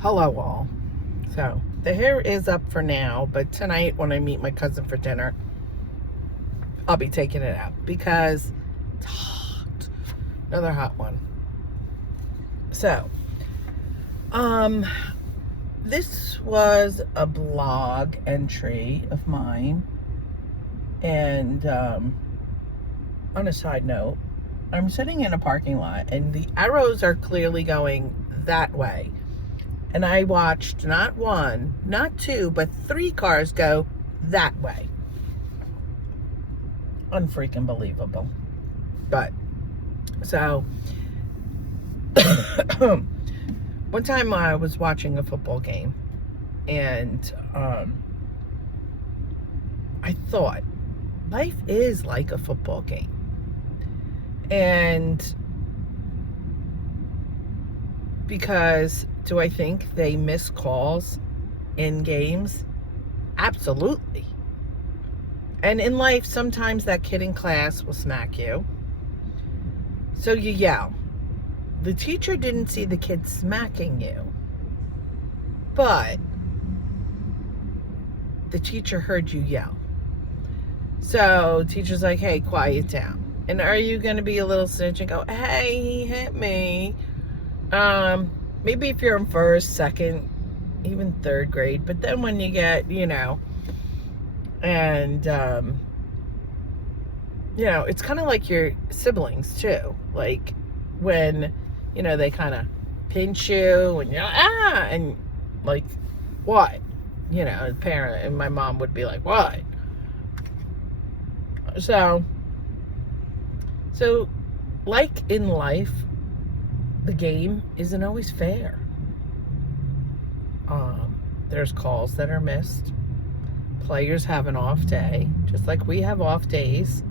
Hello all. So the hair is up for now, but tonight when I meet my cousin for dinner, I'll be taking it out because it's hot. Another hot one. So, this was a blog entry of mine, and on a side note, I'm sitting in a parking lot and the arrows are clearly going that way. And I watched not one, not two, but 3 cars go that way. Unfreaking believable. But, so, one time I was watching a football game, and I thought, life is like a football game. And because do I think they miss calls in games? Absolutely. And in life, sometimes that kid in class will smack you. So you yell. The teacher didn't see the kid smacking you, but the teacher heard you yell. So teacher's like, hey, quiet down. And are you going to be a little snitch and go, hey, he hit me? Maybe if you're in first, second, even third grade. But then when you get, and, it's kind of like your siblings too. Like when, they kind of pinch you and you're like, and like, what? A parent, and my mom would be like, what? So like in life, the game isn't always fair. There's calls that are missed. Players have an off day, just like we have off days.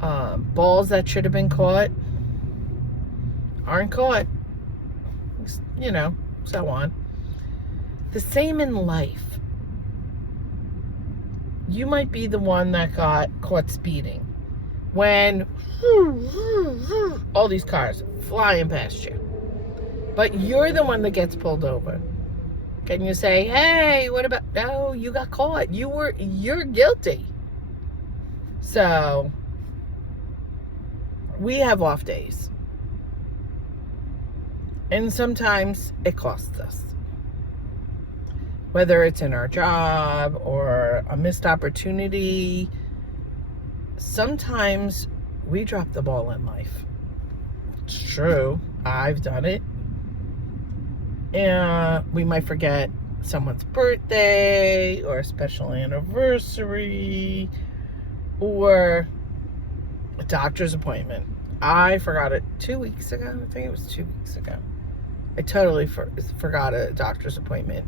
Balls that should have been caught aren't caught. So on. The same in life. You might be the one that got caught speeding when all these cars flying past you, but you're the one that gets pulled over. Can you say, hey, what about, no, you got caught, you're guilty. So we have off days, and sometimes it costs us, whether it's in our job or a missed opportunity. Sometimes we drop the ball in life. It's true. I've done it. And we might forget someone's birthday or a special anniversary or a doctor's appointment. I forgot it 2 weeks ago. I think it was 2 weeks ago. I totally forgot a doctor's appointment.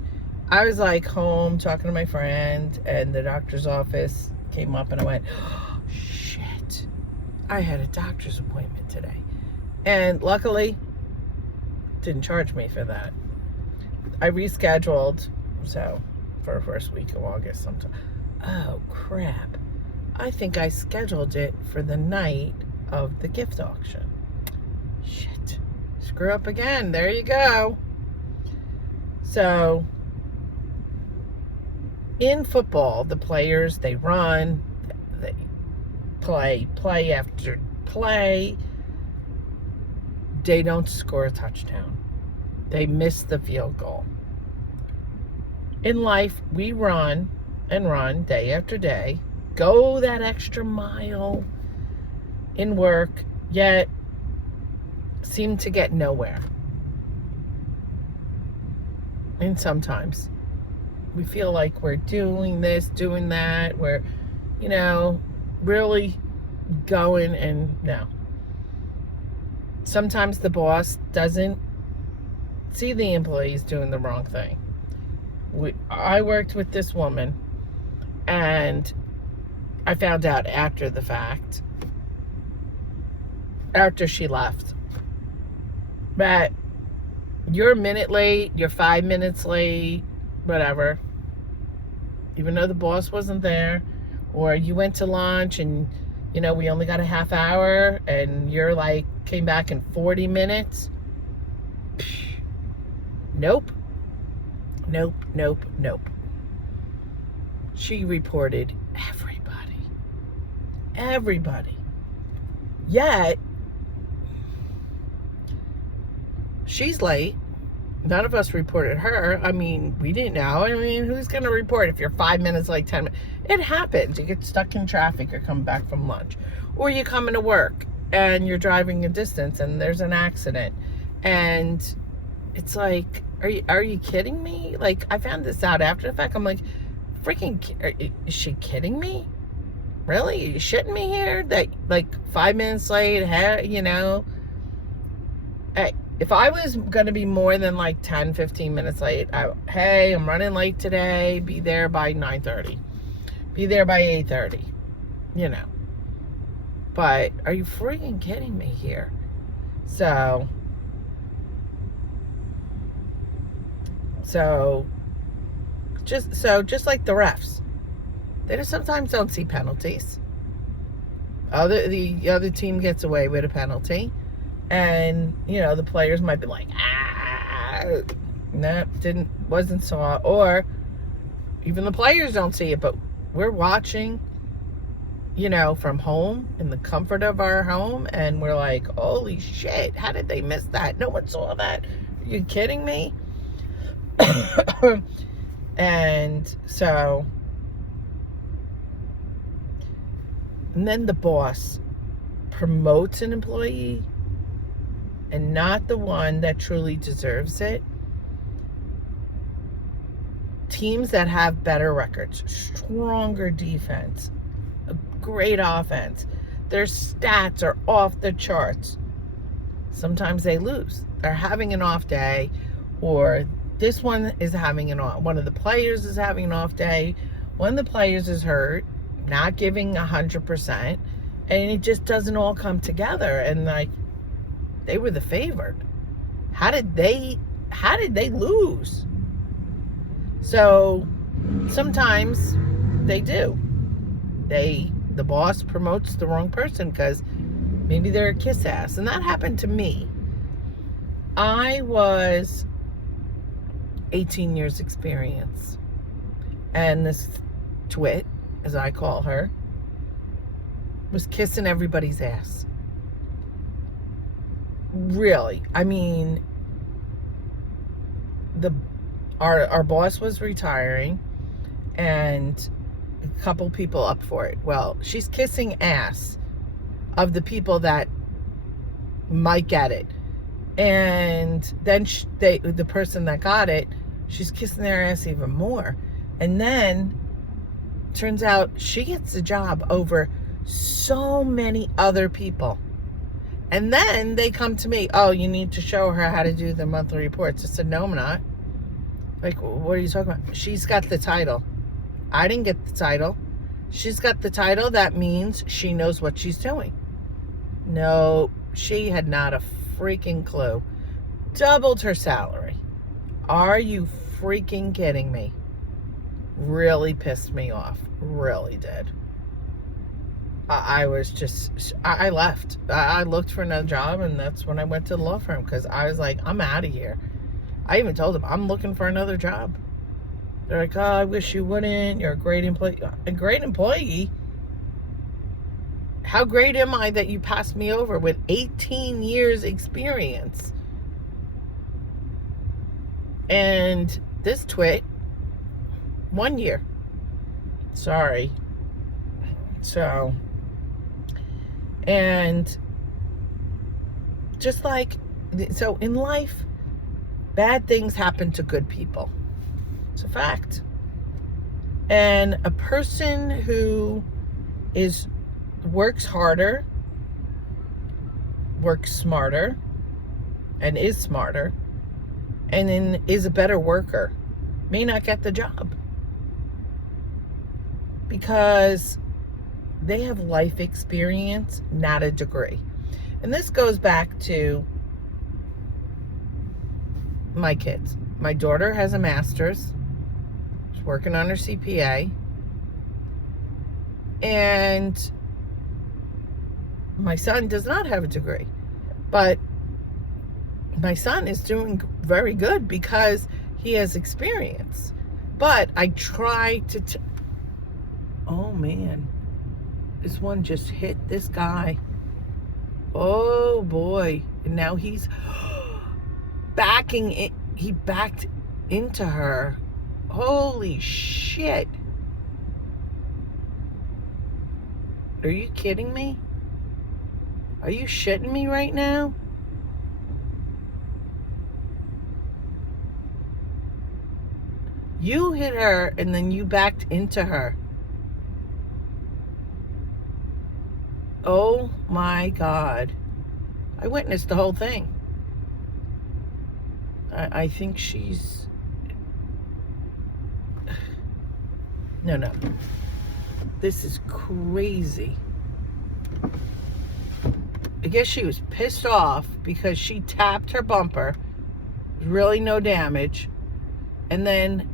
I was like home talking to my friend, and the doctor's office came up, and I went, oh, shit, I had a doctor's appointment today. And luckily, didn't charge me for that. I rescheduled, so for first week of August sometime. Oh, crap. I think I scheduled it for the night of the gift auction. Shit. Screw up again. There you go. So, in football, the players, they run, they play after play. They don't score a touchdown. They miss the field goal. In life, we run and run day after day, go that extra mile in work, yet seem to get nowhere. And sometimes we feel like we're doing this, doing that, we're, really going, and no. Sometimes the boss doesn't see the employees doing the wrong thing. I worked with this woman, and I found out after the fact, after she left, that you're a minute late, you're 5 minutes late, whatever, even though the boss wasn't there, or you went to lunch and, we only got a half hour, and you're like, came back in 40 minutes. Nope. Nope, nope, nope. She reported everybody. Everybody. Yet, she's late. None of us reported her. I mean, we didn't know. I mean, who's going to report if you're 5 minutes late, 10 minutes? It happens. You get stuck in traffic or come back from lunch. Or you come into work and you're driving a distance and there's an accident. And it's like, are you kidding me? Like, I found this out after the fact. I'm like, is she kidding me? Really? Are you shitting me here? That, like, 5 minutes late, if I was going to be more than like 10, 15 minutes late, hey, I'm running late today. Be there by 9:30. Be there by 8:30. But are you freaking kidding me here? So just like the refs, they just sometimes don't see penalties. The other team gets away with a penalty. And, the players might be like, no, wasn't saw. Or even the players don't see it, but we're watching, from home, in the comfort of our home. And we're like, holy shit, how did they miss that? No one saw that. Are you kidding me? And then the boss promotes an employee and not the one that truly deserves it. Teams that have better records, stronger defense, a great offense, their stats are off the charts. Sometimes they lose. They're having an off day, or this one is one of the players is having an off day. One of the players is hurt, not giving 100%, and it just doesn't all come together. And like, they were the favored. How did they lose? So sometimes they do. The boss promotes the wrong person because maybe they're a kiss ass. And that happened to me. I was 18 years experience. And this twit, as I call her, was kissing everybody's ass. Really. I mean, our boss was retiring and a couple people up for it. Well, she's kissing ass of the people that might get it. And then the person that got it, she's kissing their ass even more. And then turns out she gets the job over so many other people. And then they come to me, oh, you need to show her how to do the monthly reports. I said, no, I'm not. Like, what are you talking about? She's got the title. I didn't get the title. She's got the title. That means she knows what she's doing. No, she had not a freaking clue. Doubled her salary. Are you freaking kidding me? Really pissed me off. Really did. I left. I looked for another job, and that's when I went to the law firm, because I was like, I'm out of here. I even told them, I'm looking for another job. They're like, oh, I wish you wouldn't. You're a great employee. A great employee? How great am I that you passed me over with 18 years experience? And this twit, 1 year. Sorry. So, and just like, so in life, bad things happen to good people. It's a fact. And a person who works harder, works smarter, and is smarter, and then is a better worker, may not get the job. Because they have life experience, not a degree. And this goes back to my kids. My daughter has a master's. She's working on her CPA. And my son does not have a degree. But my son is doing very good because he has experience. But I try to oh man, this one just hit this guy. Oh boy. And now he's backing it. He backed into her. Holy shit. Are you kidding me? Are you shitting me right now? You hit her and then you backed into her. Oh my God. I witnessed the whole thing. I think she's... No. This is crazy. I guess she was pissed off because she tapped her bumper. Really no damage. And then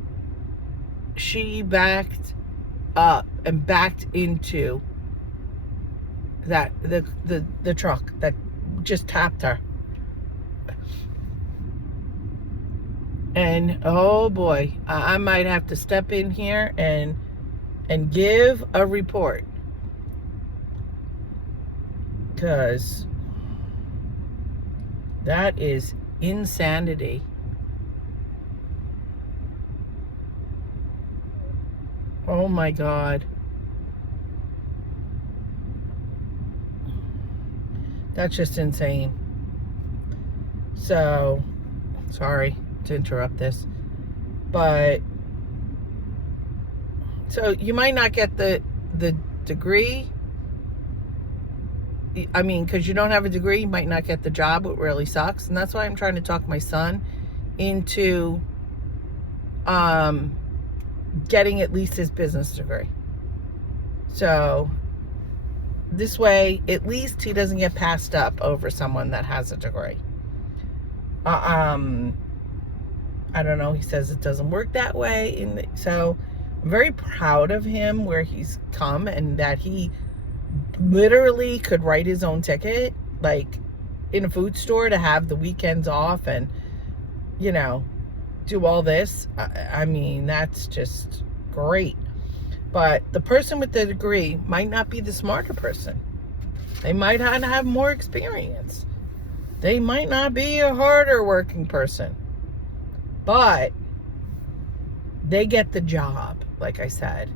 she backed up and backed into that the truck that just tapped her. And oh boy, I might have to step in here and give a report, because that is insanity. Oh my God. That's just insane. So, sorry to interrupt this, but so you might not get the degree. I mean, because you don't have a degree, you might not get the job. It really sucks. And that's why I'm trying to talk my son into getting at least his business degree. So this way, at least he doesn't get passed up over someone that has a degree. I don't know. He says it doesn't work that way. So I'm very proud of him where he's come, and that he literally could write his own ticket, like in a food store, to have the weekends off and, you know, do all this. I mean, that's just great. But the person with the degree might not be the smarter person. They might not have more experience. They might not be a harder working person. But they get the job, like I said,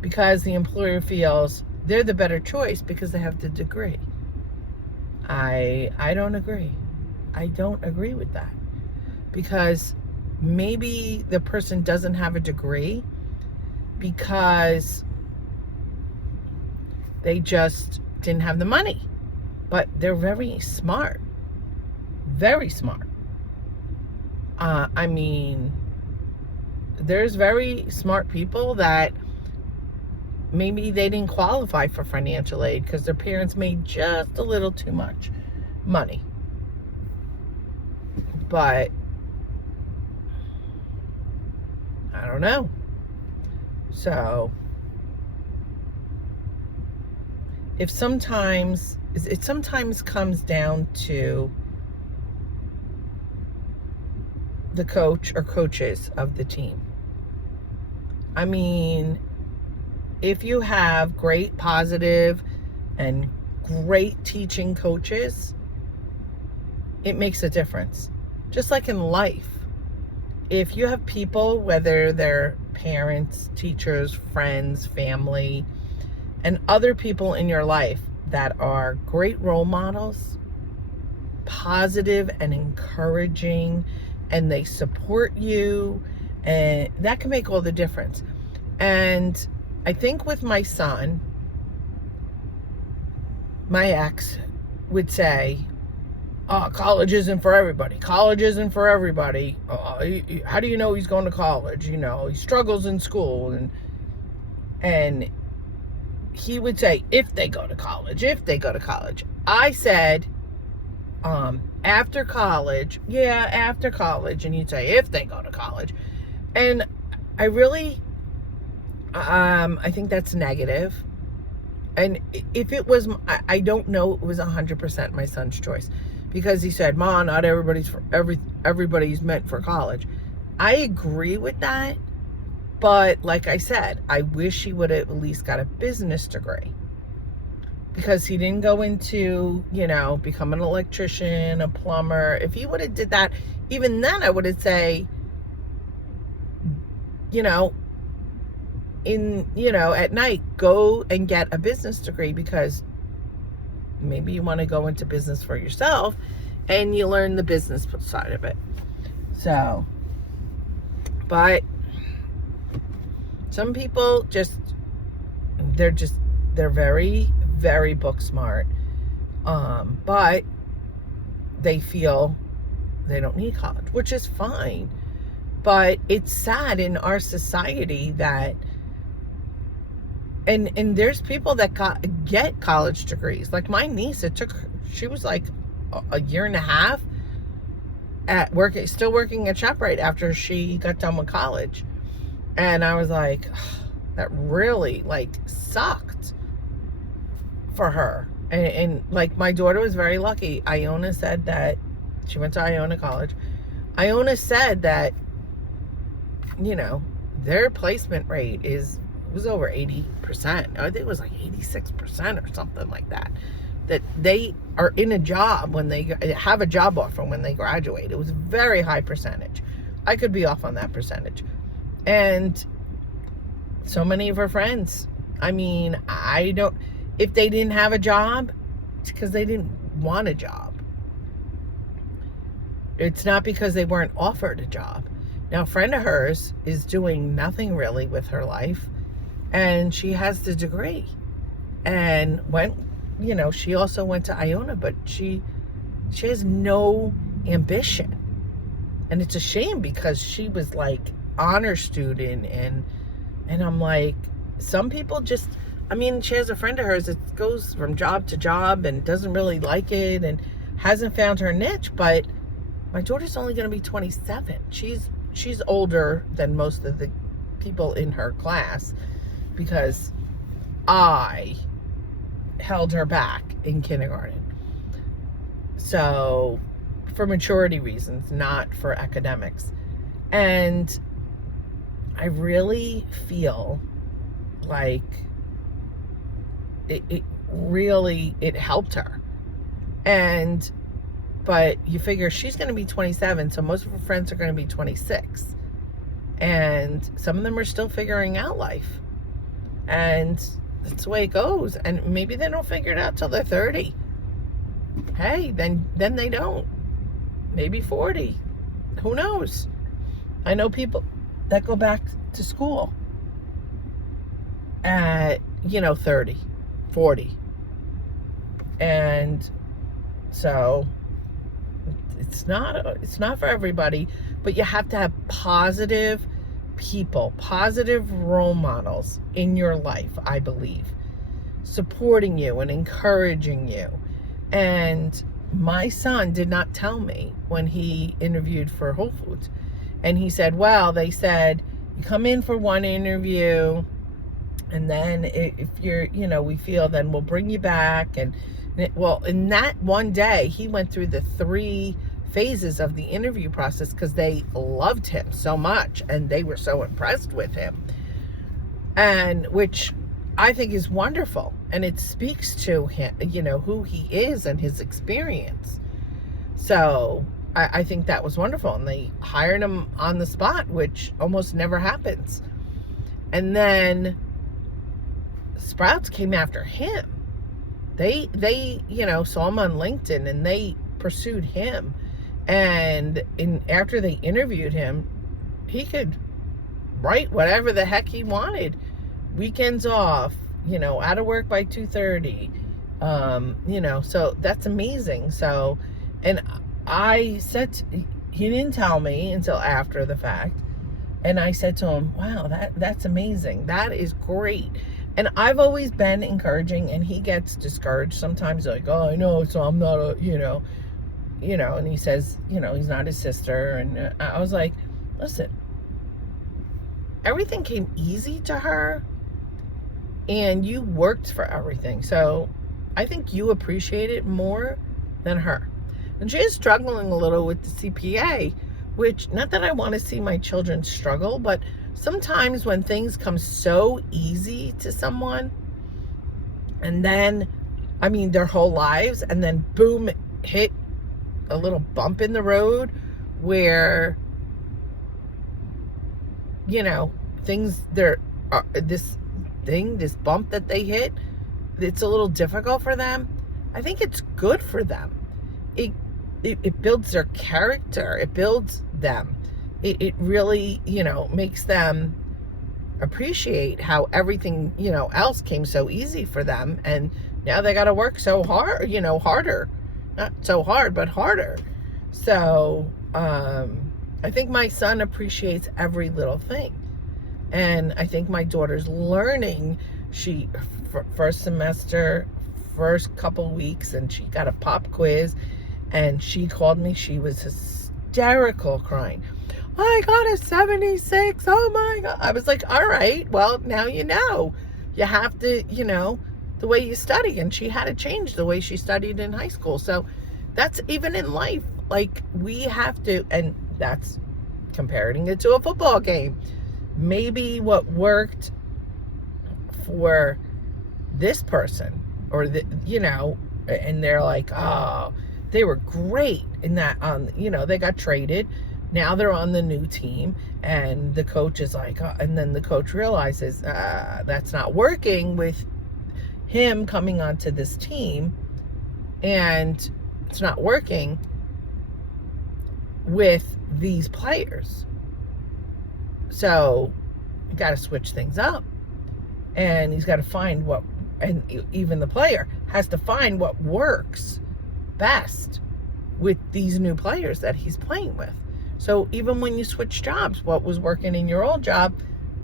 because the employer feels they're the better choice because they have the degree. I don't agree. I don't agree with that. Because maybe the person doesn't have a degree because they just didn't have the money. But they're very smart. Very smart. I mean, there's very smart people that maybe they didn't qualify for financial aid because their parents made just a little too much money. But I don't know. So it sometimes comes down to the coach or coaches of the team. I mean, if you have great, positive, and great teaching coaches, it makes a difference. Just like in life. If you have people, whether they're parents, teachers, friends, family, and other people in your life that are great role models, positive and encouraging, and they support you, and that can make all the difference. And I think with my son, my ex would say, oh, college isn't for everybody. College isn't for everybody. How do you know he's going to college? You know, he struggles in school. And he would say, if they go to college. I said, after college. Yeah, after college. And he'd say, if they go to college. And I really, I think that's negative. And if it was, I don't know, it was 100% my son's choice. because he said, "Ma, not everybody's meant for college." I agree with that, but like I said, I wish he would have at least got a business degree, because he didn't go into, become an electrician, a plumber. If he would have did that, even then I would have say, at night, go and get a business degree, because maybe you want to go into business for yourself and you learn the business side of it. So, but some people they're very, very book smart. But they feel they don't need college, which is fine. But it's sad in our society that, and there's people that get college degrees. Like my niece, she was like a year and a half still working at ShopRite after she got done with college. And I was like, that really sucked for her. And like my daughter was very lucky. Iona said that she went to Iona College. Iona said that, their placement rate was over 80%. I think it was like 86% or something like that. That they are in a job when they have a job offer when they graduate. It was a very high percentage. I could be off on that percentage. And so many of her friends, if they didn't have a job, it's because they didn't want a job. It's not because they weren't offered a job. Now, a friend of hers is doing nothing really with her life, and she has the degree. And she also went to Iona, but she has no ambition. And it's a shame, because she was like honor student, and I'm like, some people just, she has a friend of hers that goes from job to job and doesn't really like it and hasn't found her niche. But my daughter's only going to be 27. She's older than most of the people in her class, because I held her back in kindergarten. So, for maturity reasons, not for academics. And I really feel like it helped her. But you figure she's going to be 27, so most of her friends are going to be 26. And some of them are still figuring out life. And that's the way it goes. And maybe they don't figure it out till they're 30. Hey, then they don't. Maybe 40. Who knows? I know people that go back to school at, 30, 40. And so it's not for everybody, but you have to have positive people, positive role models in your life, I believe, supporting you and encouraging you. And my son did not tell me when he interviewed for Whole Foods. And he said, well, they said, you come in for one interview, and then if you're, we feel, then we'll bring you back. And well, in that one day, he went through the 3 phases of the interview process, because they loved him so much and they were so impressed with him, and which I think is wonderful, and it speaks to him, who he is and his experience. So I think that was wonderful, and they hired him on the spot, which almost never happens. And then Sprouts came after him. They saw him on LinkedIn, and they pursued him. And after they interviewed him, he could write whatever the heck he wanted. Weekends off, out of work by 2:30. So that's amazing. So, and I said, he didn't tell me until after the fact. And I said to him, wow, that's amazing. That is great. And I've always been encouraging, and he gets discouraged sometimes, like, oh, I know, so I'm not and he says, he's not his sister. And I was like, listen, everything came easy to her, and you worked for everything. So I think you appreciate it more than her. And she is struggling a little with the CPA, which, not that I want to see my children struggle, but sometimes when things come so easy to someone, and then, I mean, their whole lives, and then boom, hit a little bump in the road where, you know, things, this bump that they hit, it's a little difficult for them. I think it's good for them. It builds their character. It builds them. It really, makes them appreciate how everything, else came so easy for them. And now they got to work so hard, harder. Not so hard, but harder. So, I think my son appreciates every little thing. And I think my daughter's learning. First semester, first couple weeks, and she got a pop quiz, and she called me. She was hysterical, crying. I got a 76. Oh my God. I was like, all right, well, now you know. You have to, the way you study. And she had to change the way she studied in high school. So that's even in life. Like, we have to, and that's comparing it to a football game. Maybe what worked for this person, or and they're like, oh, they were great in that, they got traded. Now they're on the new team, and the coach is like, and then the coach realizes that's not working with him coming onto this team, and it's not working with these players. So you got to switch things up, and he's got to find and even the player has to find what works best with these new players that he's playing with. So even when you switch jobs, what was working in your old job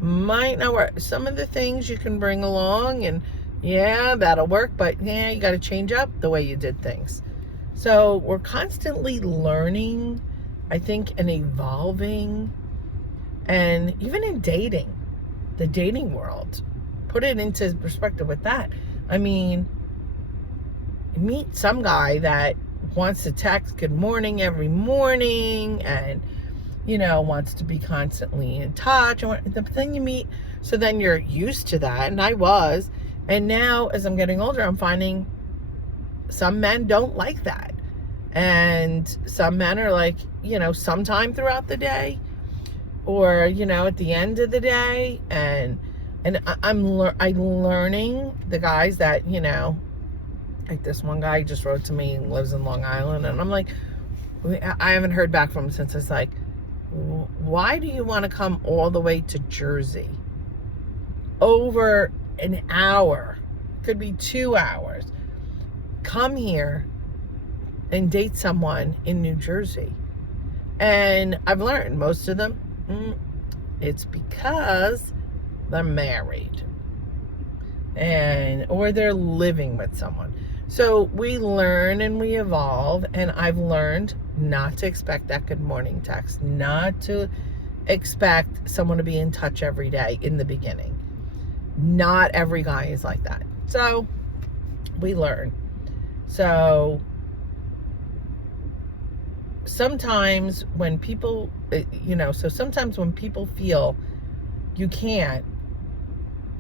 might not work. Some of the things you can bring along, and yeah, that'll work, but yeah, you got to change up the way you did things. So we're constantly learning, I think, and evolving. And even in dating, the dating world, put it into perspective with that. I mean, meet some guy that wants to text good morning every morning, and wants to be constantly in touch, and then you meet, so then you're used to that, and I was. And now as I'm getting older, I'm finding some men don't like that, and some men are like, sometime throughout the day, or at the end of the day. And I'm learning the guys that, like this one guy just wrote to me and lives in Long Island, and I'm like, I haven't heard back from him since. It's like, why do you want to come all the way to Jersey? Over an hour, could be 2 hours. Come here and date someone in New Jersey. And I've learned most of them, it's because they're married, or they're living with someone. So we learn and we evolve, and I've learned not to expect that good morning text, not to expect someone to be in touch every day in the beginning. Not every guy is like that. So we learn. So sometimes when people, sometimes when people feel you can't,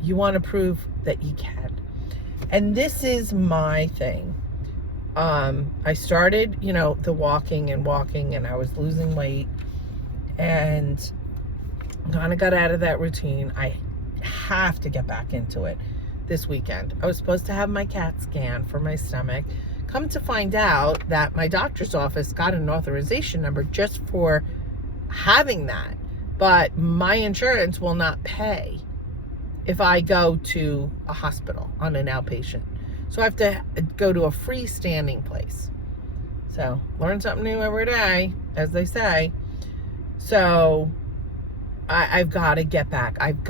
you want to prove that you can. And this is my thing. I started, the walking, and I was losing weight, and kind of got out of that routine. I have to get back into it this weekend. I was supposed to have my CAT scan for my stomach. Come to find out that my doctor's office got an authorization number just for having that, but my insurance will not pay if I go to a hospital on an outpatient. So I have to go to a freestanding place. So learn something new every day, as they say. So I've got to get back. I've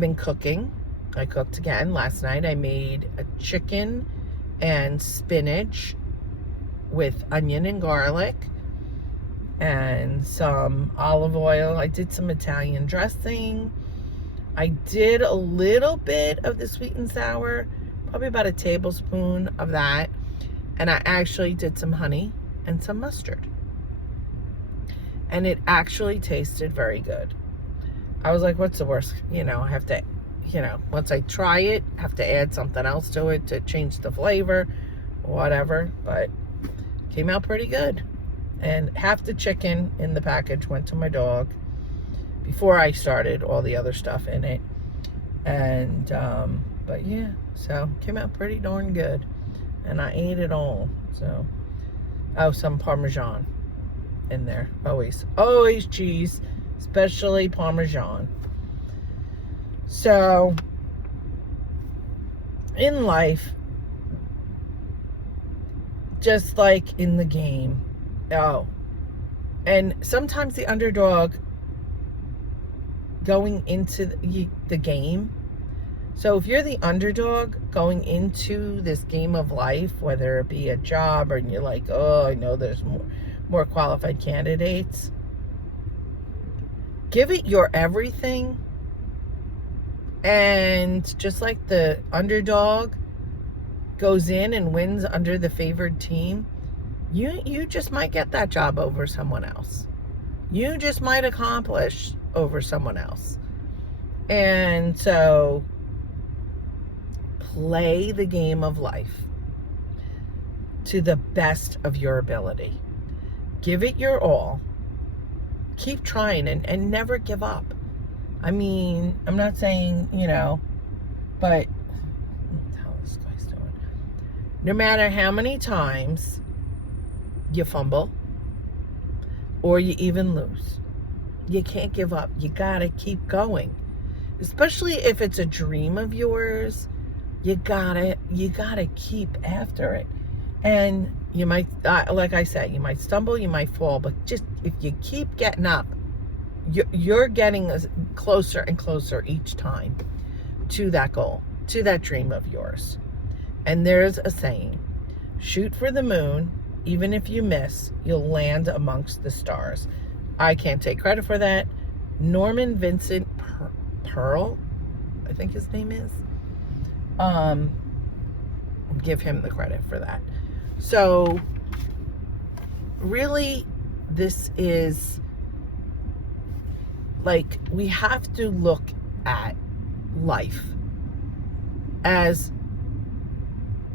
been cooking. I cooked again last night. I made a chicken and spinach with onion and garlic and some olive oil. I did some Italian dressing. I did a little bit of the sweet and sour, probably about a tablespoon of that. And I actually did some honey and some mustard. And it actually tasted very good. I was like, what's the worst? I have to, once I try it, have to add something else to it to change the flavor, whatever. But came out pretty good. And half the chicken in the package went to my dog before I started all the other stuff in it. And, but yeah, so came out pretty darn good. And I ate it all. So, some Parmesan in there. Always cheese, especially Parmesan. So, in life, just like in the game, and sometimes the underdog going into the game. So if you're the underdog going into this game of life, whether it be a job or you're like, I know there's more qualified candidates, give it your everything. And just like the underdog goes in and wins under the favored team, you just might get that job over someone else. You just might accomplish over someone else. And so play the game of life to the best of your ability. Give it your all. Keep trying and never give up. I mean, I'm not saying, but how is this guy's doing? No matter how many times you fumble or you even lose, you can't give up. You gotta keep going. Especially if it's a dream of yours, you gotta keep after it. And you might, like I said, you might stumble, you might fall, but just if you keep getting up, you're getting closer and closer each time to that goal, to that dream of yours. And there's a saying, shoot for the moon, even if you miss, you'll land amongst the stars. I can't take credit for that. Norman Vincent Pearl, I think his name is. Give him the credit for that. So really, this is like, we have to look at life as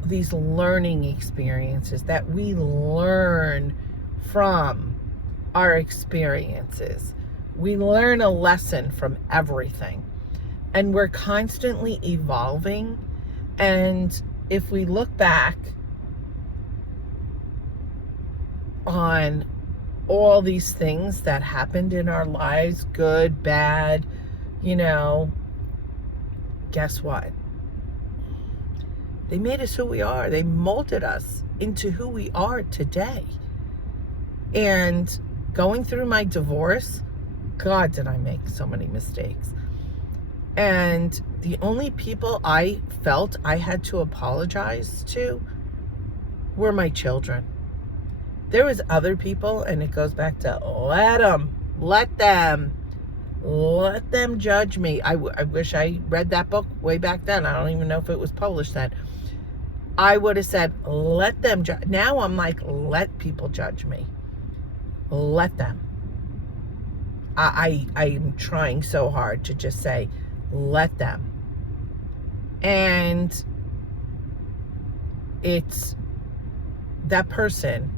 these learning experiences that we learn from our experiences. We learn a lesson from everything, and we're constantly evolving. And if we look back on all these things that happened in our lives, good, bad, guess what? They made us who we are. They molded us into who we are today. And going through my divorce, God, did I make so many mistakes. And the only people I felt I had to apologize to were my children. There was other people, and it goes back to let them judge me. I wish I read that book way back then. I don't even know if it was published then. I would have said, let them judge. Now I'm like, let people judge me. Let them. I'm trying so hard to just say, let them. And it's that person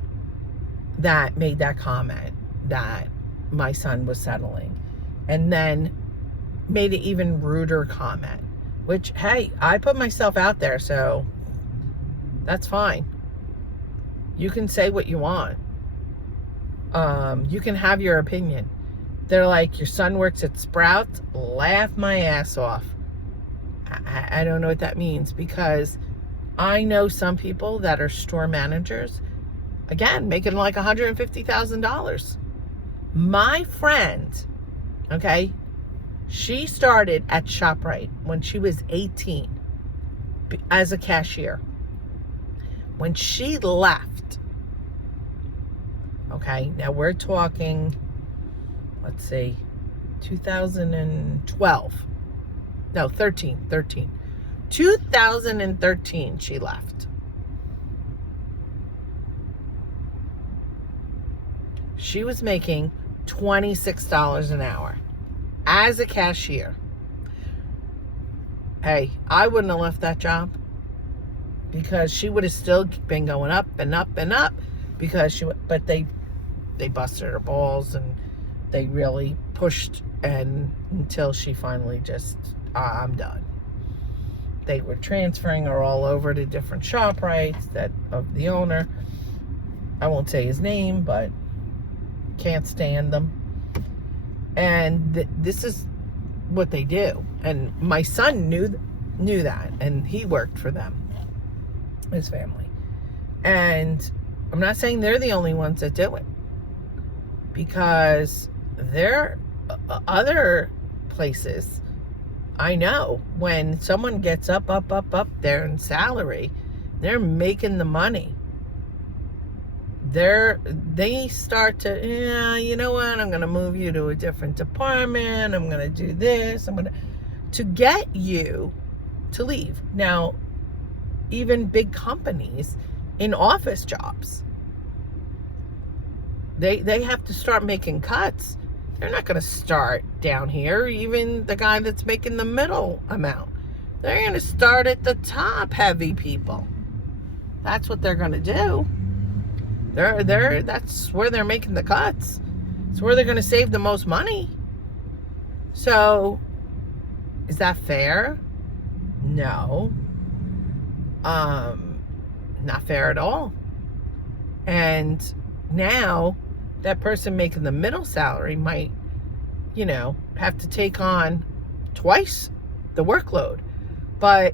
that made that comment that my son was settling, and then made an even ruder comment, which, hey, I put myself out there, so that's fine. You can say what you want. You can have your opinion. They're like, your son works at Sprouts? Laugh my ass off. I don't know what that means, because I know some people that are store managers, again, making like $150,000. My friend, okay, she started at ShopRite when she was 18 as a cashier. When she left, okay, now we're talking, let's see, 2012. No, 13. 2013 she left. she was making $26 an hour as a cashier. Hey, I wouldn't have left that job, because she would have still been going up and up and up, because but they busted her balls, and they really pushed, and until she finally just, I'm done. They were transferring her all over to different ShopRites that of the owner. I won't say his name, but can't stand them. And this is what they do. And my son knew that, and he worked for them, his family. And I'm not saying they're the only ones that do it, because there are other places. I know when someone gets up there in salary, they're making the money. They start to, yeah, you know what, I'm going to move you to a different department. I'm going to do this. To get you to leave. Now, even big companies in office jobs, they have to start making cuts. They're not going to start down here. Even the guy that's making the middle amount, they're going to start at the top, heavy people. That's what they're going to do. That's where they're making the cuts. It's where they're going to save the most money. So, is that fair? No. Not fair at all. And now, that person making the middle salary might, have to take on twice the workload. But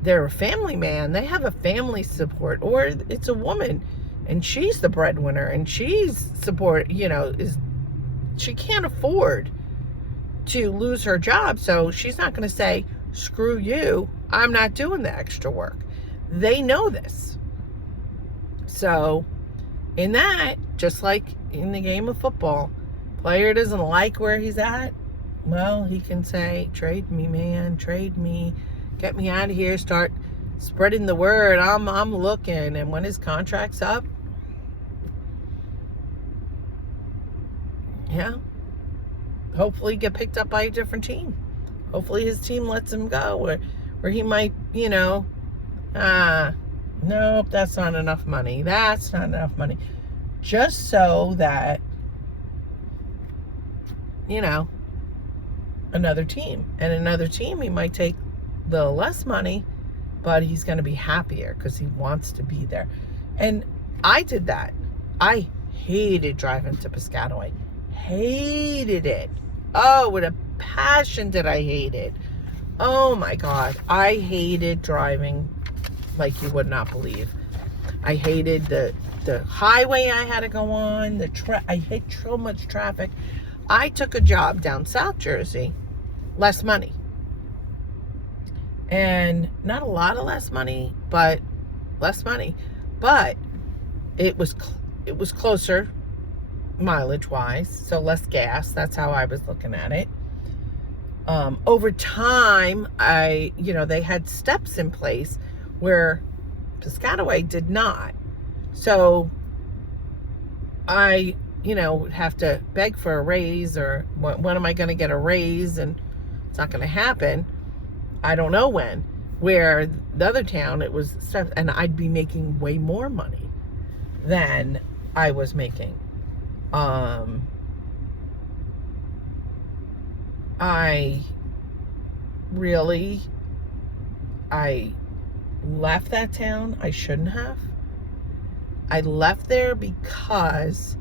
they're a family man. They have a family support. Or it's a woman, and she's the breadwinner, and she's support, she can't afford to lose her job. So she's not going to say, screw you, I'm not doing the extra work. They know this. So in that, just like in the game of football, player doesn't like where he's at, well, he can say, trade me, man, trade me, get me out of here, start spreading the word, I'm looking. And when his contract's up, yeah, hopefully get picked up by a different team. Hopefully his team lets him go, or he might, nope, that's not enough money. That's not enough money. Just so that, another team. And another team, he might take the less money, but he's going to be happier because he wants to be there. And I did that. I hated driving to Piscataway. Hated it. Oh, with a passion did I hate it. Oh my God. I hated driving like you would not believe. I hated the highway I had to go on. I hate so much traffic. I took a job down South Jersey. Less money. And not a lot of less money, but less money. But it was closer mileage wise, so less gas. That's how I was looking at it. Over time, they had steps in place where Piscataway did not. So I, would have to beg for a raise, or when am I going to get a raise? And it's not going to happen. I don't know when. Where the other town, it was steps, and I'd be making way more money than I was making. I left that town. I shouldn't have. I left there because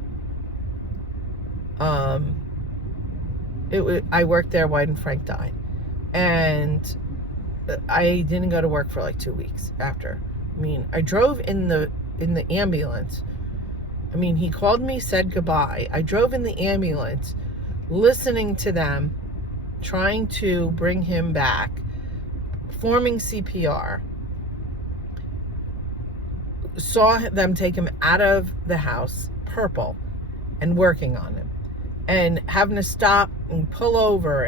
I worked there when Frank died, and I didn't go to work for like 2 weeks after. I drove in the ambulance. He called me, said goodbye. I drove in the ambulance, listening to them, trying to bring him back, performing CPR. Saw them take him out of the house, purple, and working on him, and having to stop and pull over,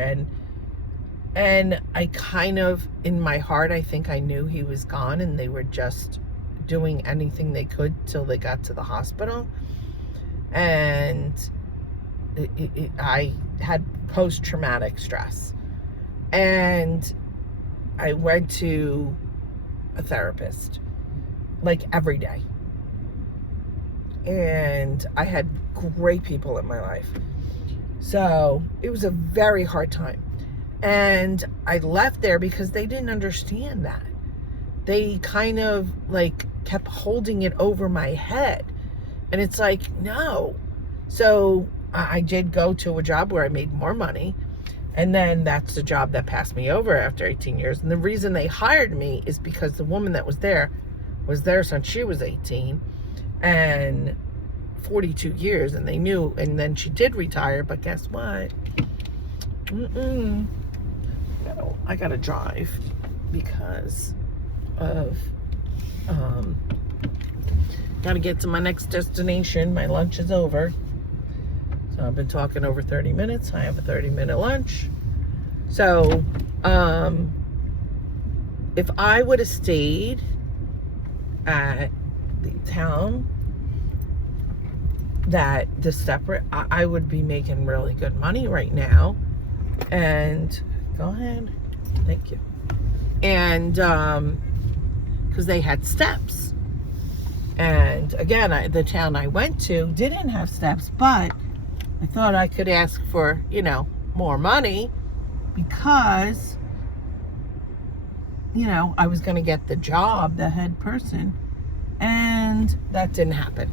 and I kind of, in my heart, I think I knew he was gone, and they were just doing anything they could till they got to the hospital. And I had post-traumatic stress. And I went to a therapist like every day. And I had great people in my life. So it was a very hard time. And I left there because they didn't understand that. They kind of like kept holding it over my head. And it's like, no. So I did go to a job where I made more money. And then that's the job that passed me over after 18 years. And the reason they hired me is because the woman that was there since she was 18 and 42 years. And they knew, and then she did retire, but guess what? I gotta drive because of, gotta get to my next destination. My lunch is over. So I've been talking over 30 minutes. I have a 30-minute lunch. So, if I would have stayed at the town that the separate, I would be making really good money right now. And go ahead. Thank you. And, because they had steps. And again, the town I went to didn't have steps, but I thought I could ask for, more money because, I was going to get the job, the head person, and that didn't happen.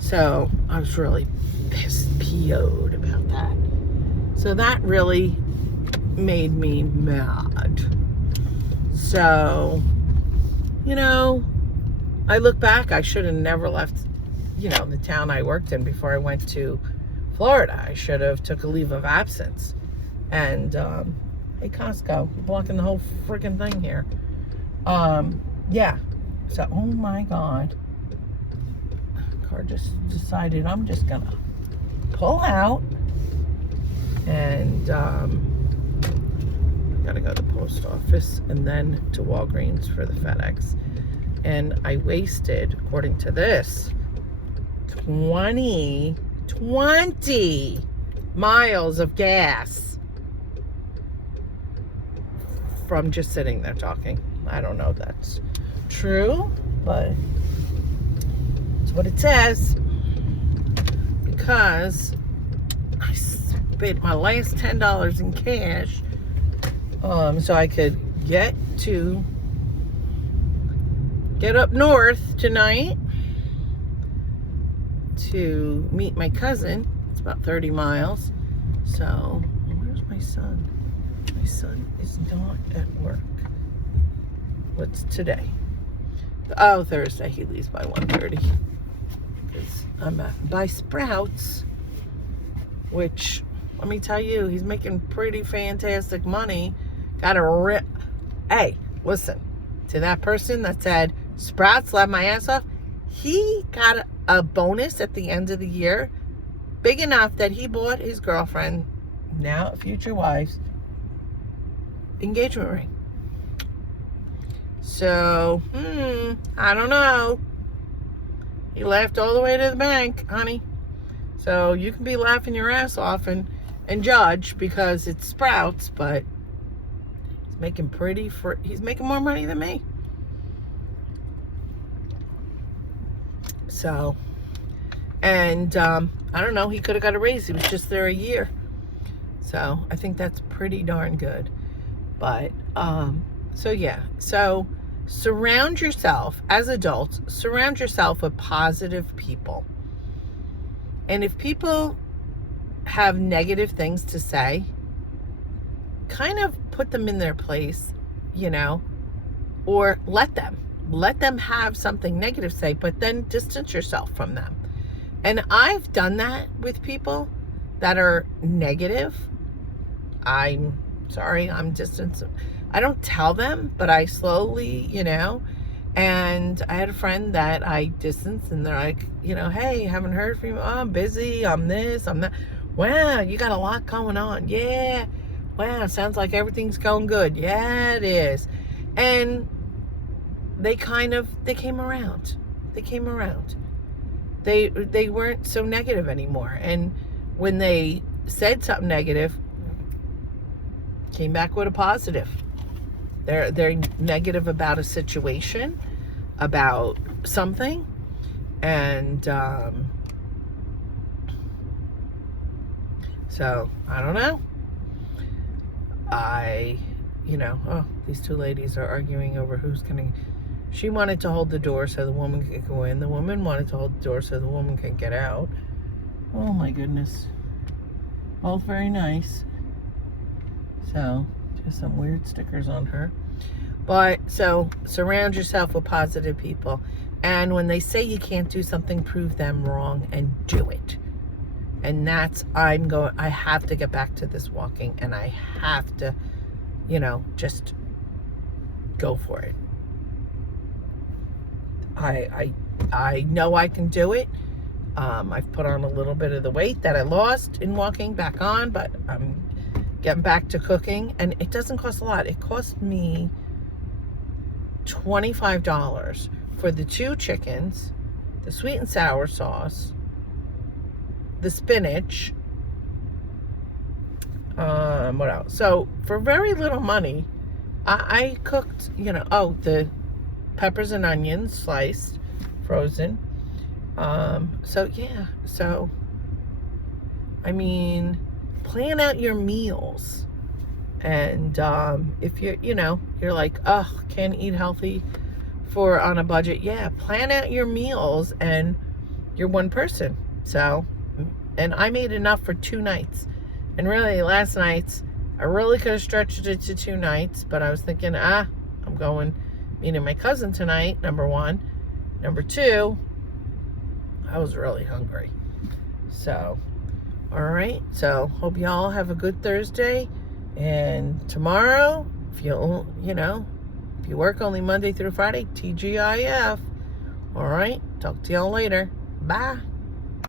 So I was really PO'd about that. So that really made me mad. So, I look back, I should have never left, the town I worked in before I went to Florida. I should have took a leave of absence. And, hey, Costco, you're blocking the whole freaking thing here. Yeah. So, oh my God. Car just decided I'm just gonna pull out and, gotta go to the post office and then to Walgreens for the FedEx. And I wasted, according to this, 20 miles of gas from just sitting there talking. I don't know if that's true, but it's what it says, because I spent my last $10 in cash so I could get up north tonight to meet my cousin. It's about 30 miles. So, where's my son? My son is not at work. What's today? Oh, Thursday. He leaves by 1:30. Because I'm by Sprouts, which, let me tell you, he's making pretty fantastic money. Hey, listen, to that person that said, Sprouts laughed my ass off, he got a bonus at the end of the year big enough that he bought his girlfriend, now future wife's, engagement ring. So, I don't know. He laughed all the way to the bank, honey. So you can be laughing your ass off and judge because it's Sprouts, but he's making more money than me. So, and I don't know, he could have got a raise. He was just there a year. So I think that's pretty darn good. But, so yeah. So surround yourself, as adults, surround yourself with positive people. And if people have negative things to say, kind of put them in their place, or let them have something negative to say, but then distance yourself from them. And I've done that with people that are negative. I'm sorry, I'm distant. I don't tell them, but I slowly, and I had a friend that I distanced, and they're like, hey, haven't heard from you. Oh, I'm busy. I'm this, I'm that. Wow, you got a lot going on. Yeah. Wow, sounds like everything's going good. Yeah, it is. And they came around. they weren't so negative anymore. And when they said something negative, came back with a positive. They're negative about a situation, about something, and so I don't know. Oh, these two ladies are arguing over who's gonna. She wanted to hold the door so the woman could go in. The woman wanted to hold the door so the woman could get out. Oh my goodness. Both very nice. So, just some weird stickers on her. But, so, surround yourself with positive people. And when they say you can't do something, prove them wrong and do it. And that's, I have to get back to this walking, and I have to, just go for it. I know I can do it. I've put on a little bit of the weight that I lost in walking back on, but I'm getting back to cooking, and it doesn't cost a lot. It cost me $25 for the 2 chickens, the sweet and sour sauce, the spinach, what else? So for very little money, I cooked, the peppers and onions sliced, frozen. So I mean, plan out your meals. And if you're like, oh, can't eat healthy on a budget, yeah, plan out your meals, and you're one person. So, and I made enough for 2 nights. And really, last night, I really could have stretched it to 2 nights, but I was thinking, I'm going meeting my cousin tonight, number 1. Number 2, I was really hungry. So, all right. So, hope y'all have a good Thursday. And tomorrow, if you work only Monday through Friday, TGIF. All right. Talk to y'all later. Bye.